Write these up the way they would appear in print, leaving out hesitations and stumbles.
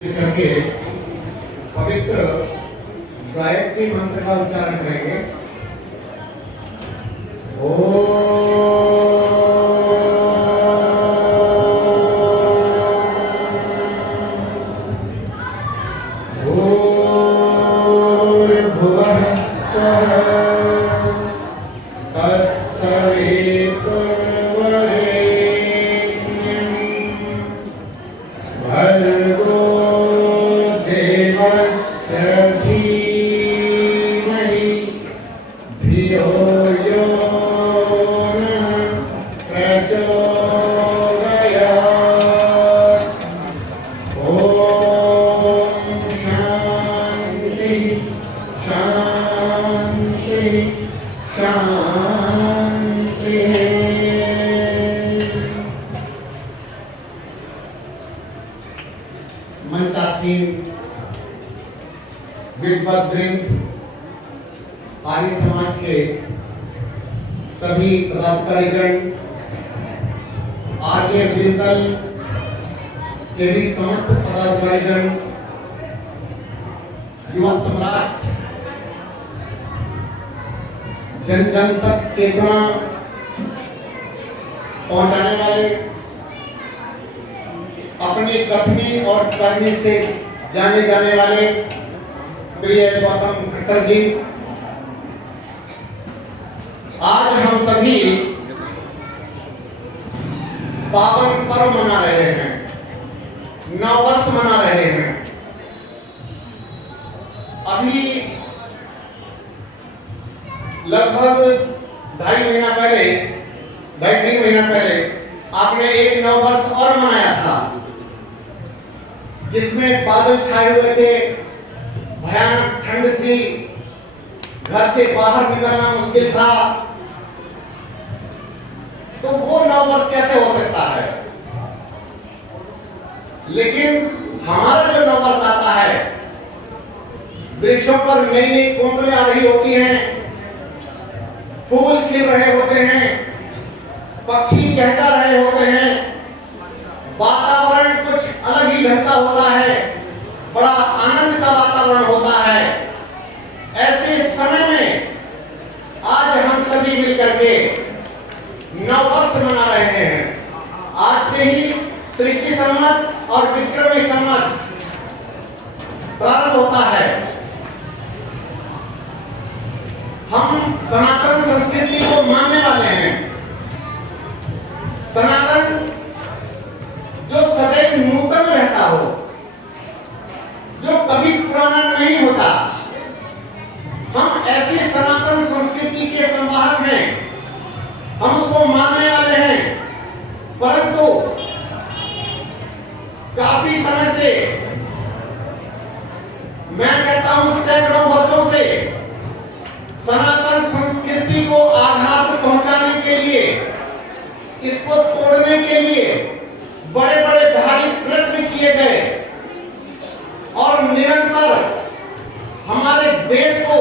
करके पवित्र गायत्री मंत्र का उच्चारण करेंगे। मंचासीन विद्वद्वृंद, आर्य समाज के सभी पदाधिकारीगण, आर्य वृंदल के भी समस्त पदाधिकारीगण, युवा सम्राट, जन जन तक चेतना पहुंचाने वाले, अपनी कथनी और करनी से जाने जाने वाले प्रिय गौतम खट्टर जी, आज हम सभी पावन पर्व मना रहे हैं, नव वर्ष मना रहे हैं। अभी लगभग 2.5 महीना पहले, 2.5-3 महीना पहले आपने एक नव वर्ष और मनाया था, जिसमें बादल छाए हुए थे, भयानक ठंड थी, घर से बाहर निकलना मुश्किल था। तो वो नव वर्ष कैसे हो सकता है? लेकिन हमारा जो नव वर्ष आता है, वृक्षों पर नई नई कोमलें आ रही होती हैं, फूल खिल रहे होते हैं, पक्षी चहका रहे होते हैं, वातावरण कुछ अलग ही ढंग का होता है, बड़ा आनंद का वातावरण होता है। ऐसे समय में आज हम सभी मिलकर के नव वर्ष मना रहे हैं। आज से ही सृष्टि संवत और विक्रमी संवत प्रारंभ होता है। हम सनातन संस्कृति को मानने वाले हैं। सनातन जो सदैव नूतन रहता हो, जो कभी पुराना नहीं होता, हम ऐसे सनातन संस्कृति के संवाहक हैं, हम उसको मानने वाले हैं। परंतु काफी समय से, मैं कहता हूं सैकड़ों वर्षों से, सनातन संस्कृति को आघात पहुंचाने के लिए, इसको तोड़ने के लिए बड़े बड़े भारी प्रयत्न किए गए और निरंतर हमारे देश को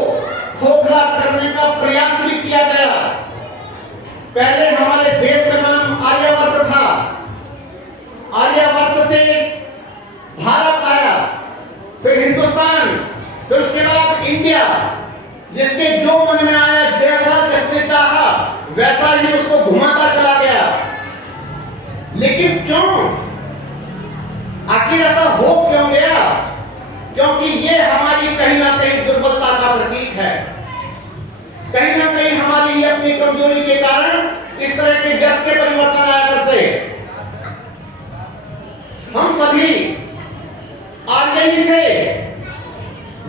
खोखला करने का प्रयास भी किया गया। पहले हमारे देश का नाम आर्यावर्त था, आर्यावर्त से भारत आया, फिर हिंदुस्तान, फिर उसके बाद इंडिया, जिसके जो मन में आया, जैसा जिसने चाहा वैसा ही उसको घुमाता चला गया। लेकिन क्यों? आखिर ऐसा हो क्यों गया? क्योंकि ये हमारी कहीं ना कहीं दुर्बलता का प्रतीक है। कहीं ना कहीं हमारी ये अपनी कमजोरी के कारण इस तरह के व्यर्थ के परिवर्तन आया करते। हम सभी आर्य ही थे,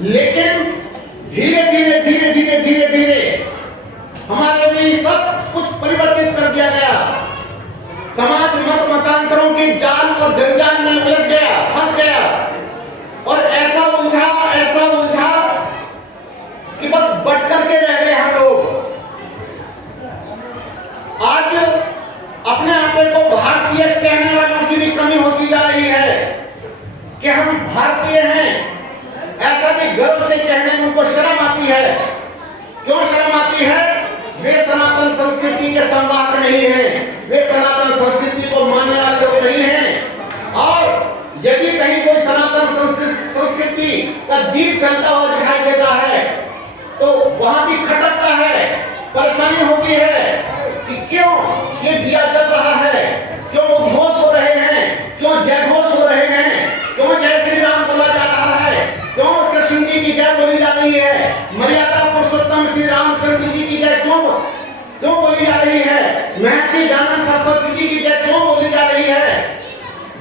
लेकिन धीरे धीरे धीरे धीरे धीरे धीरे हमारे भी सब कुछ परिवर्तित कर दिया गया। समाज मत मतांतरों के जाल और जंजाल में उलझ गया, फंस गया, और ऐसा उलझा कि बस बट करके रह गए हम लोग। आज अपने आप को भारतीय कहने वालों की भी कमी होती जा रही है कि हम भारतीय हैं। ऐसा भी गर्व से कहने में उनको शर्म आती है। क्यों शर्म आती है? वे सनातन संस्कृति के संवाहक नहीं हैं, वे सनातन संस्कृति को मानने वाले लोग नहीं हैं। और यदि कहीं कोई सनातन का दीप जलता हुआ दिखाई देता है तो वहां भी खटकता है, परेशानी होती है कि क्यों ये दिया जल रहा है, क्यों उद्घोष हो रहे हैं, क्यों जयघोष हो रहे हैं, क्यों जय श्री राम बोला जा रहा है, क्यों कृष्ण जी की जय बोली जा रही है, मर्यादा पुरुषोत्तम श्री रामचंद्र जी की जय क्यों बोली जा रही है, महर्षि दयानंद सरस्वती जी की जय क्यों बोली जा रही है,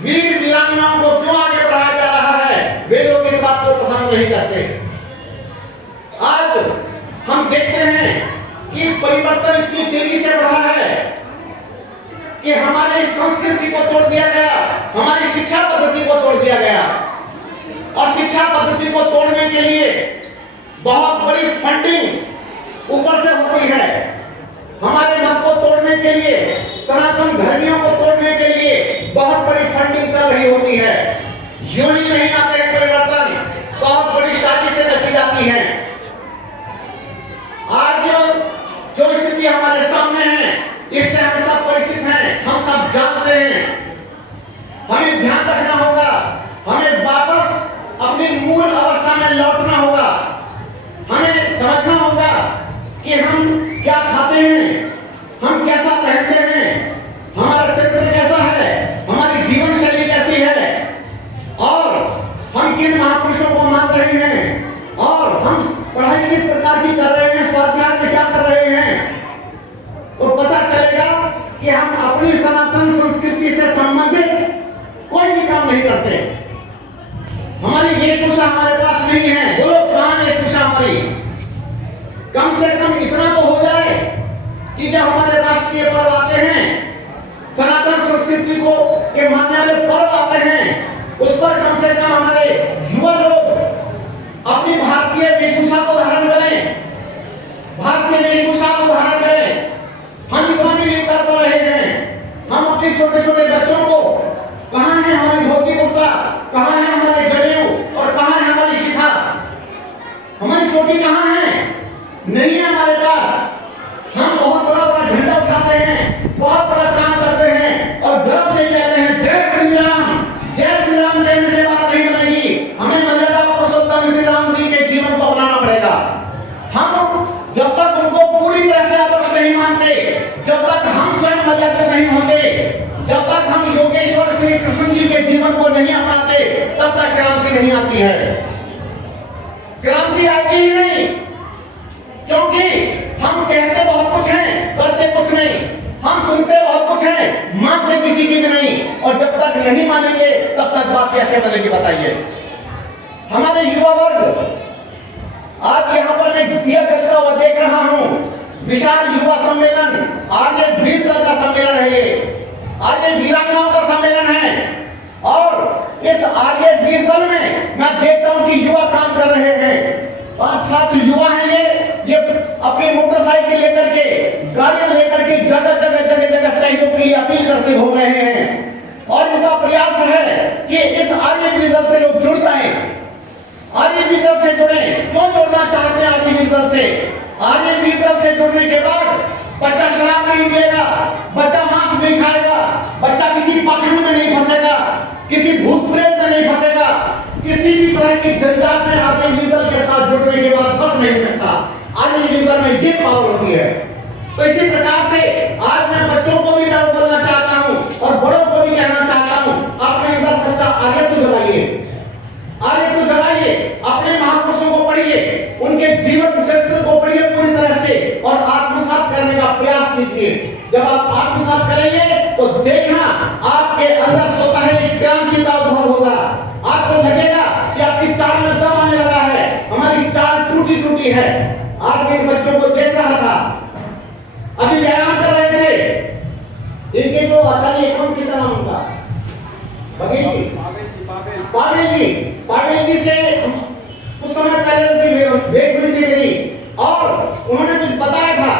वीर वीरांगनाओं को क्यों आगे बढ़ाया जा रहा है, वे लोग इस बात को पसंद नहीं करते। आज हम देखते हैं कि परिवर्तन इतनी तेजी से बढ़ा है कि हमारी संस्कृति को तोड़ दिया गया, हमारी शिक्षा पद्धति को तोड़ दिया गया और शिक्षा पद्धति को तोड़ने के लिए बहुत बड़ी फंडिंग ऊपर से होती है। हमारे मत को तोड़ने के लिए, सनातन धर्मियों को तोड़ने के लिए बहुत बड़ी फंडिंग चल रही होती है। यूं ही नहीं आते हैं परिवर्तन, बहुत बड़ी साजिशें रची जाती हैं। आज जो स्थिति हमारे सामने है इससे हम सब परिचित हैं, हम सब जानते हैं। हमें ध्यान रखना होगा, हमें वापस अपनी मूल अवस्था में लौटना होगा। हमें समझना होगा कि हम क्या खाते हैं, हम कैसा पहनते हैं, हमारा चरित्र कैसा है, हमारी जीवन शैली कैसी है और हम किन महापुरुषों को मान रहे हैं और हम पढ़ाई किस प्रकार की कर रहे हैं, स्वाध्याय में क्या कर रहे हैं, तो पता चलेगा कि हम अपनी सनातन संस्कृति से संबंधित कोई भी काम नहीं करते। हमारी वेशभूषा हमारे पास नहीं है, बोलो कहां वेशभूषा हमारी? कम से कम इतना तो हो जाए कि जब हमारे राष्ट्रीय पर्व आते हैं, सनातन संस्कृति को के मानने वाले पर्व आते हैं, उस पर कम से कम हमारे युवा लोग अपनी भारतीय वेशभूषा को धारण करें, भारतीय वेशभूषा को धारण करें। हम इतना भी नहीं कर पा रहे हैं। हम अपने छोटे छोटे बच्चों को, कहां है हमारी धोती कुर्ता, कहां है हमारे जनेऊ और कहां है हमारी शिखा, हमारी चोटी कहां है? नहीं है हमारे पास। हम बहुत बड़ा बड़ा झंडा उठाते हैं, बहुत बड़ा काम करते हैं और गर्व से कहते हैं जय श्री राम, जय श्री राम कहने से बात नहीं बनेगी। हमें मर्यादा पुरुषोत्तम श्री राम जी के जीवन को अपनाना पड़ेगा। हम जब तक उनको पूरी तरह से आदर्श नहीं मानते, जब तक हम स्वयं मर्यादित नहीं होंगे, जब तक हम योगेश्वर श्री कृष्ण जी के जीवन को नहीं अपनाते, तब तक क्रांति नहीं आती है। क्रांति आती ही नहीं, क्योंकि हम कहते बहुत कुछ हैं, करते कुछ नहीं। हम सुनते बहुत कुछ हैं, मानते किसी की भी नहीं। और जब तक नहीं मानेंगे तब तक बात कैसे बनेगी बताइए? हमारे युवा वर्ग, आज यहाँ पर मैं दिया जलता हुआ देख रहा हूँ, विशाल युवा सम्मेलन, आज ये वीर दल का सम्मेलन है, ये आज ये वीरांगनाओं का सम्मेलन है। और इस आर्य वीर दल में मैं देखता हूँ कि युवा काम कर रहे हैं। 5-7 युवा हैं, ये अपनी मोटरसाइकिल लेकर के, गाड़ियां लेकर के जगह जगह सहयोग के लिए अपील करते घूम रहे हैं। और उनका प्रयास है कि इस आर्य वीर दल से लोग जुड़ जाएं, आर्य वीर दल से जुड़े। क्यों जुड़ना चाहते हैं आर्य वीर दल से? आर्य वीर दल से जुड़ने के बाद बच्चा शराब नहीं पिएगा, बच्चा मांस नहीं खाएगा, बच्चा किसी पाखंड में नहीं फंसेगा, किसी भूत प्रेत में नहीं फंसेगा, किसी भी तरह की जंजाल में आर्य वीर दल के साथ जुड़ने के बाद फंस नहीं सकता। आर्य वीर दल में ये पावर होती है। तो इसी प्रकार से आज मैं बच्चों को भी बोलना चाहता हूँ और बड़ों को भी कहना चाहता हूँ, अपने अंदर सच्चा आर्य तो जगाइए, आर्य तो जगाइए। अपने महापुरुषों को पढ़िए, उनके जीवन चरित्र को पढ़िए पूरी तरह से और आत्मसात करने का प्रयास कीजिए। जब आप आत्मसात करेंगे तो देखना आपके अंदर स्वतः एक क्रांति का अनुभव होगा। आपको लगेगा कि आपकी चाल में दम आने लगा है, हमारी चाल टूटी टूटी है। आज के बच्चों को देख रहा था, अभी व्यायाम कर रहे थे, इनके जो आचार्य कौन कितना नाम उनका पाटिल जी से कुछ समय पहले उनकी भेंट हुई थी मेरी और उन्होंने कुछ बताया था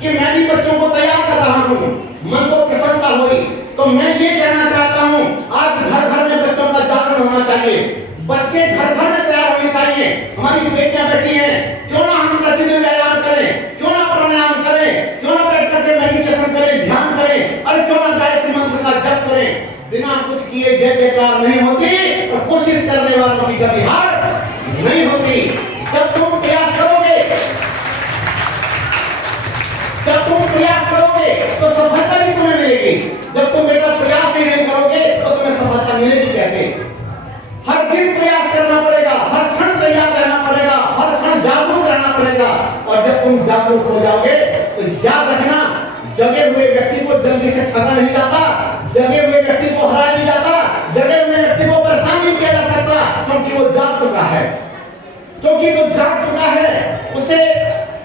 कि मैं भी बच्चों को तैयार कर रहा हूँ, मन को प्रसन्नता हुई। तो मैं ये कहना चाहता हूँ, आज घर घर में बच्चों का जागरण होना चाहिए, बच्चे घर घर में तैयार होने चाहिए। हमारी बेटियां बैठी हैं, क्यों ना हम प्रतिदिन व्यायाम करें, क्यों ना प्राणायाम करें, क्यों ना बैठ करके मेडिटेशन करें, ध्यान करें, और क्यों ना गायत्री मंत्र का जप करें। बिना कुछ किए जय जयकार नहीं होती और कोशिश करने वालों की कभी हार नहीं हर दिन प्रयास करना पड़ेगा, हर क्षण तैयार रहना पड़ेगा, हर क्षण जागरूक रहना पड़ेगा। और जब तुम जागरूक हो जाओगे तो याद रखना, जगे हुए व्यक्ति को जल्दी से ठगा नहीं जाता, जगे हुए व्यक्ति को हराया नहीं जाता, जगे हुए व्यक्ति को परेशान नहीं किया जा सकता, क्योंकि वो जाग चुका है। क्योंकि वो जाग चुका है, उसे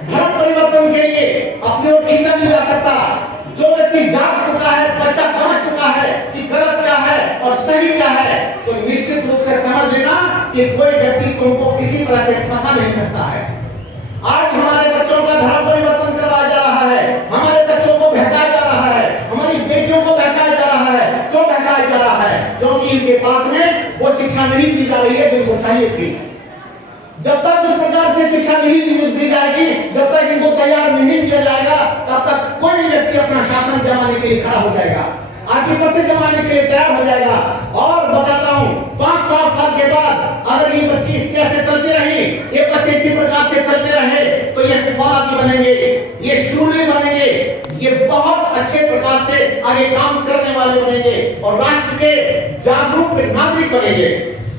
धर्म परिवर्तन के लिए अपने ओर खींचा नहीं जा सकता। जो व्यक्ति जाग चुका है, बच्चा समझ चुका है कि गलत क्या है और सही क्या है, तो निश्चित रूप से समझ लेना कि कोई व्यक्ति तुमको किसी तरह से फंसा नहीं सकता है। आज हमारे बच्चों का धर्म परिवर्तन करवाया जा रहा है, हमारे बच्चों को बहकाया जा रहा है, हमारी बेटियों को बहकाया जा रहा है। क्यों बहकाया जा रहा है? क्योंकि इनके पास में वो शिक्षा नहीं दी जा रही है जिनको चाहिए थी। जब तक उस प्रकार से शिक्षा नहीं दी जाएगी, जब तक इनको तैयार नहीं किया जाएगा, तब तक कोई भी व्यक्ति अपना शासन जमाने के लिए खड़ा हो जाएगा, आधिपत्य जमाने के लिए तैयार हो जाएगा। और बताता हूं, 5-7 साल के बाद अगर ये बच्ची इस तरह से चलती रही, ये बच्चे इसी प्रकार से चलते रहे, तो ये फौलादी बनेंगे, ये शूरवीर बनेंगे, ये बहुत अच्छे प्रकार से आगे काम करने वाले बनेंगे और राष्ट्र के जागरूक नागरिक बनेंगे।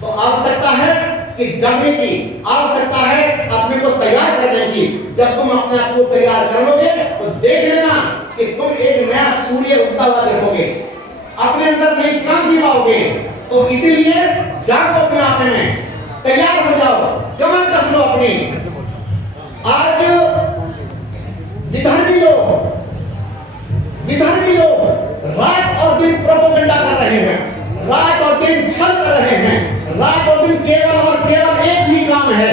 तो आवश्यकता है कि जगने की, आवश्यकता है अपने को तैयार करने की। जब तुम अपने आप को तैयार कर लोगे तो देख लेना कि तुम एक नया सूर्य उगता हुआ देखोगे, अपने अंदर नई क्रांति पाओगे। तो इसीलिए जागो, अपने आप में तैयार हो जाओ, जमन कस लो अपनी। आज विधर्मी लोग रात और दिन प्रोपेगेंडा कर रहे हैं, रात और दिन छल कर रहे हैं, रात और दिन केवल और केवल एक ही काम है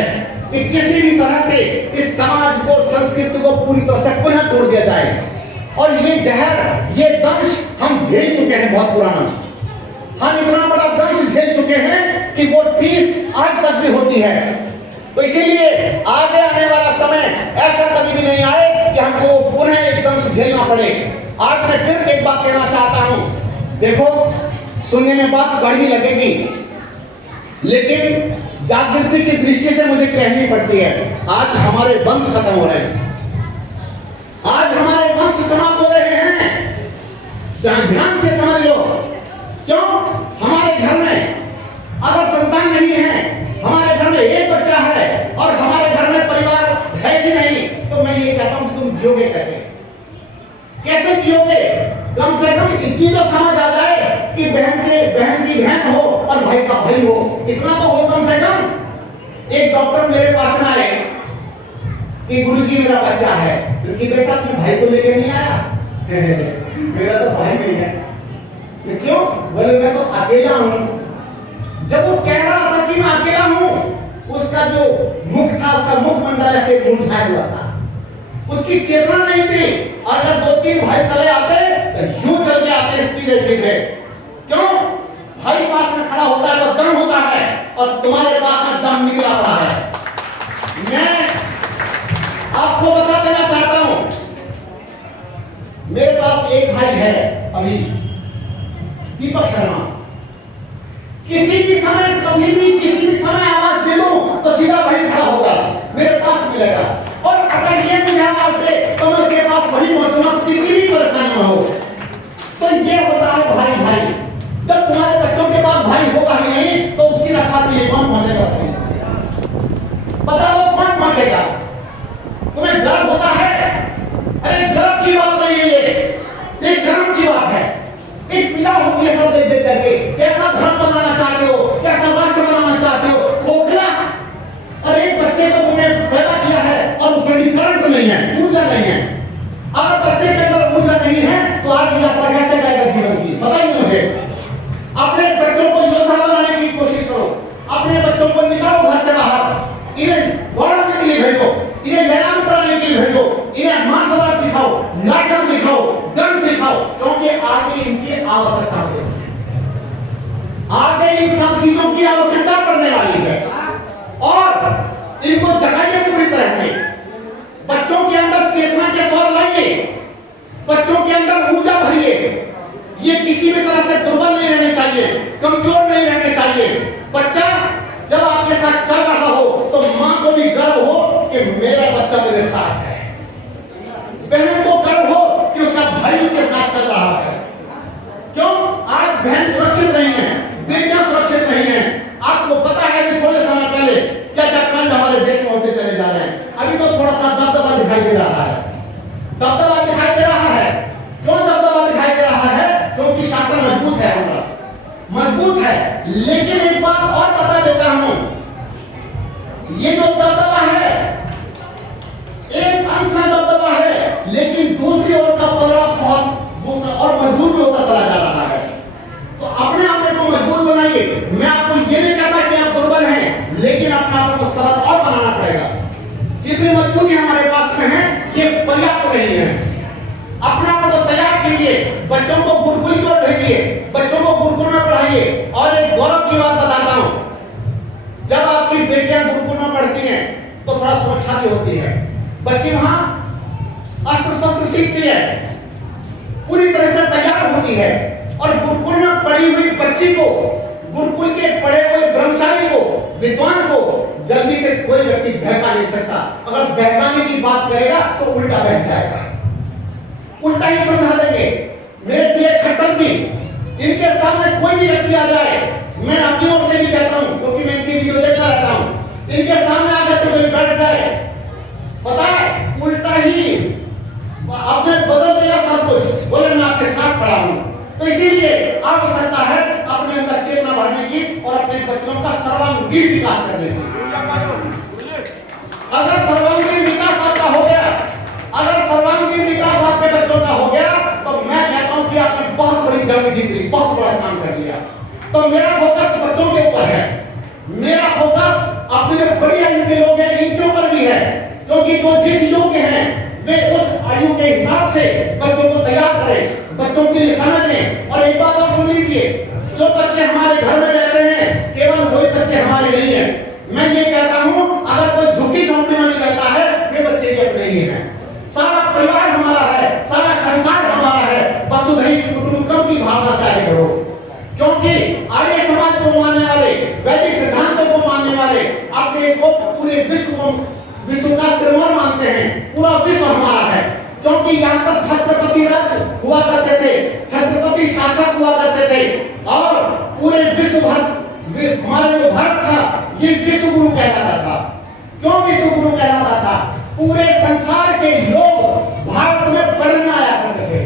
कि किसी भी तरह से इस समाज को, संस्कृति को पूरी तरह से पुनः तोड़ दिया जाए। और ये जहर, ये दंश हम झेल चुके हैं बहुत पुराना। हम इतना बड़ा दंश झेल चुके हैं कि वो 30 आज तक भी होती है। तो इसीलिए आगे आने वाला समय ऐसा कभी भी नहीं आए कि हमको पुनः एक दंश झेलना पड़े। आज मैं फिर एक बात कहना चाहता हूं, देखो सुनने में बात कड़वी लगेगी, लेकिन जागृति की दृष्टि से मुझे कहनी पड़ती है। आज हमारे वंश खत्म हो रहे हैं, आज हमारे वंश समाप्त हो रहे हैं। ध्यान से समझ लो, क्यों? हमारे घर में अगर संतान नहीं है, हमारे घर में एक बच्चा है और हमारे घर में परिवार है कि नहीं, तो मैं ये कहता हूं कि तुम जियोगे कैसे? कैसे जियोगे? कम से कम इतनी तो समझ आ जाए कि बहन की बहन हो और भाई का भाई हो, इतना तो हो कम से कम। एक डॉक्टर मेरे पास में आए कि गुरुजी मेरा बच्चा है, क्योंकि बेटा अपने भाई को लेके नहीं आया। मेरा तो भाई नहीं है। क्यों? बोले मैं तो अकेला हूं। जब वो कह रहा था कि मैं अकेला हूं, उसका जो मुख था, उसका मुखमंडल ऐसे मुरझाया हुआ था, उसकी चेतना नहीं थी। अगर 2-3 भाई चले आते तो यूं चल के आते सीधे। क्यों? भाई पास में खड़ा होता है तो दम होता है, और तुम्हारे पास में दम निकला पड़ा है। मैं आपको बता देना चाहता हूं, मेरे पास एक भाई है अभी, दीपक शर्मा। किसी भी समय, कभी भी किसी भी समय आवाज दे दो तो सीधा भाई खड़ा होगा, मेरे पास मिलेगा। और अगर ये मुझे आवाज दे तो मैं उसके पास वही पहुंचूंगा, किसी भी परेशानी में हो। तो ये होता है भाई। जब तुम्हारे बच्चों के पास भाई होगा ही नहीं, तो उसकी रक्षा के लिए कौन पहुंचेगा? बता दो कौन पहुंचेगा? तुम्हें गर्व होता है? अरे गर्व की बात नहीं है, ये शर्म की बात है। एक पीड़ा होती है सब देख करके, कैसा धर्म बनाना चाहते हो, कैसा राष्ट्र बनाना चाहते हो, खोखला। और एक बच्चे को तुमने पैदा किया है और उसमें भी करंट नहीं है, ऊर्जा नहीं है। अगर बच्चे के अंदर ऊर्जा नहीं है तो आगे यात्रा कैसे जाएगा जीवन की? बताइए मुझे। अपने बच्चों को योद्धा बनाने की कोशिश करो, अपने बच्चों को निकालो घर से बाहर, इन्हें दौड़ने के लिए भेजो, इन्हें व्यायाम कराने के लिए भेजो, इन्हें मार्शल आर्ट सिखाओ, नाटक सिखाओ, गन सिखाओ, क्योंकि आगे इनकी आवश्यकता है। आगे इन सब चीजों की आवश्यकता पड़ने वाली है और इनको जगाइए पूरी तरह से। बच्चों के अंदर चेतना के स्वर लाइए, बच्चों के अंदर ऊर्जा भरिए। ये किसी भी तरह से दुर्बल नहीं रहने चाहिए, कमजोर नहीं रहने चाहिए। बच्चा जब आपके साथ चल रहा हो तो मां को भी गर्व हो कि मेरा बच्चा मेरे साथ है, बहन को गर्व हो कि उसका भाई उसके साथ चल रहा है। क्यों? आज बहन सुरक्षित नहीं है, बेटियां सुरक्षित नहीं है। आपको दबदबा दिखाई दे रहा है। क्यों दबदबा दिखाई दे रहा है? क्योंकि शासन मजबूत है, हमारा मजबूत है। लेकिन एक बात और बता देता हूं, ये जो दबदबा है एक अंश में दबदबा है, लेकिन दूसरी ओर का पलड़ा बहुत दूसरा और मजबूत भी होता चला जा रहा है। तो अपने आप को मजबूत बनाइए। मैं आपको ये नहीं कहता कि आप दुर्बल हैं, लेकिन अपने आप को सबक और बनाना पड़ेगा। जितनी मजबूती हमारे पास में है ये पर्याप्त नहीं है। अपने आप को तैयार कीजिए, बच्चों को गुरुकुल की ओर भेजिए, बच्चों को गुरुकुल में पढ़ाइए। और एक गौरव की बात बताता हूं, जब आपकी बेटियां गुरुकुल में पढ़ती हैं तो थोड़ा सुरक्षा भी होती है। बच्ची वहां अस्त्र शस्त्र सीखती है, पूरी तरह से तैयार होती है। और गुरुकुल में पढ़ी हुई बच्ची को, गुरुकुल के पढ़े हुए ब्रह्मचारी को, विद्वान को जल्दी से कोई व्यक्ति बहका नहीं सकता। अगर बहकाने की बात करेगा तो उल्टा बहक जाएगा, उल्टा ही समझा देंगे। मेरे प्रिय खट्टर जी, इनके सामने कोई भी व्यक्ति आ जाए, मैं अपनी ओर से भी कहता हूं क्योंकि मैं इनकी वीडियो देखता रहता हूं, इनके सामने आकर के कोई बैठ जाए, पता है उल्टा ही अपने बदल देगा सब कुछ, बोले मैं आपके साथ खड़ा हूं। तो इसीलिए आवश्यकता है अपने अंदर चेतना भरने की और अपने बच्चों का सर्वांगीण विकास करने की। अगर सर्वांगीण विकास आपका हो गया, अगर सर्वांगीण विकास आपके बच्चों का हो गया, तो मैं कहता हूं कि आपने बहुत बड़ी जंग जीत ली, बहुत बड़ा काम कर लिया। तो मेरा फोकस बच्चों के ऊपर है, मेरा फोकस अपने जो बड़ी आयु के लोग हैं इनके ऊपर भी है, क्योंकि जो जिस योग्य हैं वे उस आयु के हिसाब से बच्चों को तैयार करें, बच्चों के लिए समय दें। और एक बात आप सुन लीजिए, जो बच्चे हमारे घर में रहते हैं केवल वही बच्चे हमारे नहीं हैं। मैं ये कहता हूं अगर कोई झुग्गी झोंपड़ी में भी रहता है वे बच्चे भी अपने ही हैं। सारा परिवार हमारा है, सारा संसार हमारा है। वसुधैव कुटुंबकम की भावना से आगे बढ़ो, क्योंकि आर्य समाज को मानने वाले, वैदिक सिद्धांतों को मानने वाले अपने को पूरे विश्व का सिरमौर मानते हैं। पूरा विश्व हमारा है, क्योंकि यहाँ पर छत्रपति राज हुआ करते थे, छत्रपति शासक हुआ करते थे। और पूरे विश्व भर हमारे जो भारत था ये विश्व गुरु कहलाता था। क्यों विश्व गुरु कहलाता था? पूरे संसार के लोग भारत में पढ़ने आया करते थे।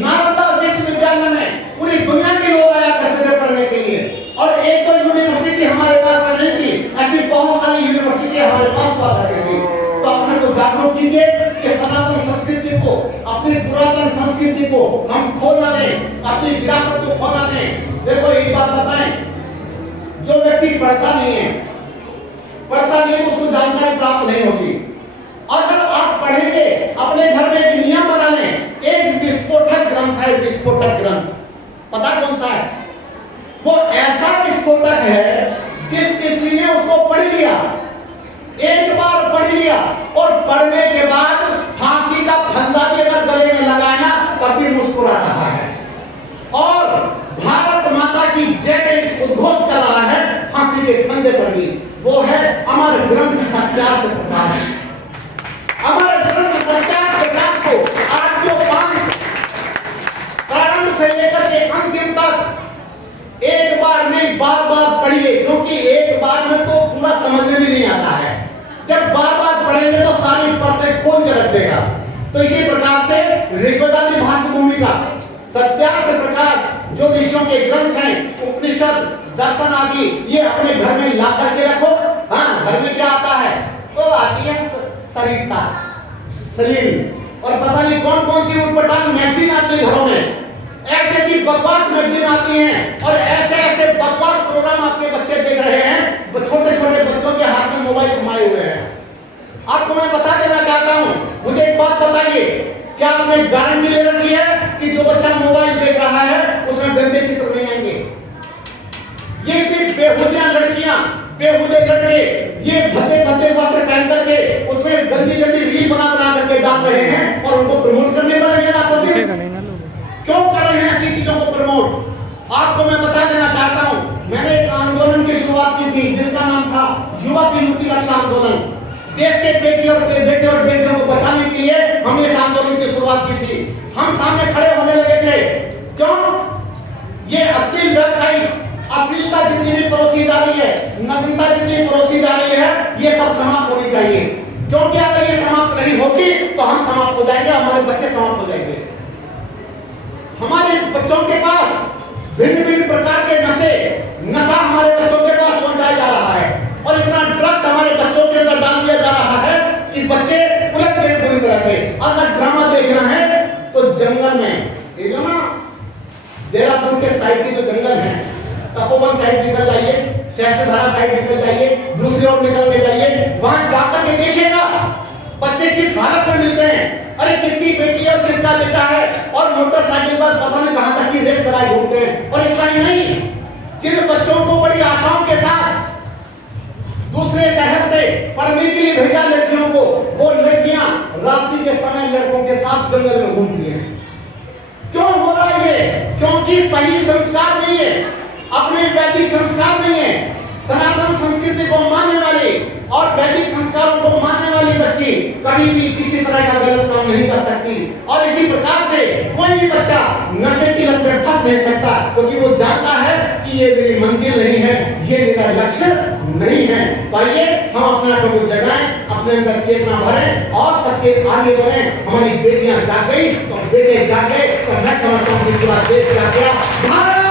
नालंदा विश्वविद्यालय में पूरी दुनिया के लोग आया करते थे पढ़ने के लिए। और एक तो यूनिवर्सिटी हमारे पास में नहीं थी, ऐसी बहुत सारी यूनिवर्सिटी हमारे पास हुआ करती थी। तो अपने को जागरूक कीजिए कि सनातन संस्कृति को, अपनी पुरातन संस्कृति को हम खो ना दें, अपनी विरासत को खो ना दें। देखो एक बात बताएं, जो व्यक्ति पढ़ता नहीं है उसको जानकारी प्राप्त नहीं होती। अगर आप पढ़ेंगे, अपने घर में एक नियम बना लें, एक विस्फोटक ग्रंथ है, विस्फोटक ग्रंथ, पता कौन सा है? वो ऐसा विस्फोटक है जिस किसी ने उसको पढ़ लिया, एक बार पढ़ लिया और पढ़ने के बाद फांसी का फंदा भी अगर गले में लगाना तब भी मुस्कुरा रहा है। और भारत माता की जय उद्घोष कर रहा है फांसी के फंदे पर भी। वो है अमर ग्रंथ सत्यार्थ प्रकाश। अमर ग्रंथ सत्यार्थ प्रकाश को आज जो प्रारंभ से लेकर के अंतिम तक एक बार नहीं बार बार पढ़िए, क्योंकि एक बार में तो पूरा समझ में भी नहीं आता है। जब बार बार पढ़ेंगे तो सारी परतें खोल के रख देगा। तो इसी प्रकार से ऋग्वेदादि भाष्य भूमिका, सत्यार्थ प्रकाश, जो ऋषियों के ग्रंथ हैं, उपनिषद, दर्शन आदि, ये अपने घर में ला करके रखो। हाँ, घर में क्या आता है? वो आती है सरिता, सलीम, और पता नहीं कौन कौन सी उटपटांग मैगजीन आती है घरों में। ऐसे ऐसी बकवास मैगजीन आती हैं और ऐसे ऐसे बकवास प्रोग्राम आपके बच्चे देख रहे हैं। छोटे छोटे बच्चों के हाथ में मोबाइल घुमाए हुए हैं। आपको मैं बता देना चाहता हूं, मुझे एक बात बताइए, क्या आपने गारंटी ले रखी है कि जो बच्चा मोबाइल देख रहा है उसमें गंदे चित्र नहीं आएंगे? ये भी बेहुदियां लड़कियां, बेहुदे लड़के ये भद्दे भद्दे वस्त्र पहन करके उसमें गंदी गंदी रील बना करके डाल रहे हैं और उनको प्रमोट करने पर लगे रातों दिन। क्यों कर रहे हैं ऐसी चीजों को प्रमोट? आपको मैं बता देना चाहता हूं, मैंने एक आंदोलन की शुरुआत की थी जिसका नाम था युवा की युक्ति रक्षा आंदोलन। देश के बेटी और बेटियों को बचाने के लिए हमने इस आंदोलन की शुरुआत की थी। हम सामने खड़े होने लगे थे। क्यों? ये अश्लील वेबसाइट, अश्लीलता जितनी भी परोसी जा रही है, नग्नता जितनी परोसी जा रही है, ये सब समाप्त होनी चाहिए। क्योंकि अगर ये समाप्त नहीं होगी तो हम समाप्त हो जाएंगे, हमारे बच्चे समाप्त हो जाएंगे। हमारे बच्चों के पास भिन्न भिन्न प्रकार के नशा हमारे बच्चों के पास पहुंचाया जा रहा है और इतना ड्रग्स हमारे बच्चों के अंदर डाल दिया जा रहा है कि बच्चे उलट गए पूरी तरह से। अगर ड्रामा देखना है तो जंगल में, ये जो ना देहरादून के साइड के जो जंगल है, तपोवन साइड निकल जाइए, सहस्त्रधारा साइड निकल जाइए, दूसरी ओर निकल के जाइए, वहां जाकर के देखिएगा बच्चे किस हालत में मिलते हैं। अरे किसकी बेटी और किसका बेटा है और मोटरसाइकिल पर पता नहीं कहां तक की रेस कराए घूमते हैं। और इतना ही नहीं, जिन बच्चों को बड़ी आशाओं के साथ दूसरे शहर से पढ़ने के लिए भेजा लड़कियों को, वो लड़कियां रात्रि के समय लड़कों के साथ जंगल में घूमती हैं। क्यों हो रहा है ये? क्योंकि सही संस्कार नहीं है, अपने वैदिक संस्कार नहीं है। सनातन संस्कृति को मानने वाली और वैदिक संस्कारों को मानने वाली बच्ची कभी भी किसी तरह का गलत काम नहीं कर सकती। और इसी प्रकार से कोई भी बच्चा नशे की लत में फंस नहीं सकता, क्योंकि वो जानता है कि ये मेरी मंजिल नहीं है, ये मेरा लक्ष्य नहीं है। तो आइए हम अपने आप को जगाएं, अपने अंदर चेतना भरें और सच्चे आगे बढ़ें। हमारी बेटियां जाग गई तो बेटे जागे, तो मैं समझता हूँ कि पूरा देश जाग गया। भारत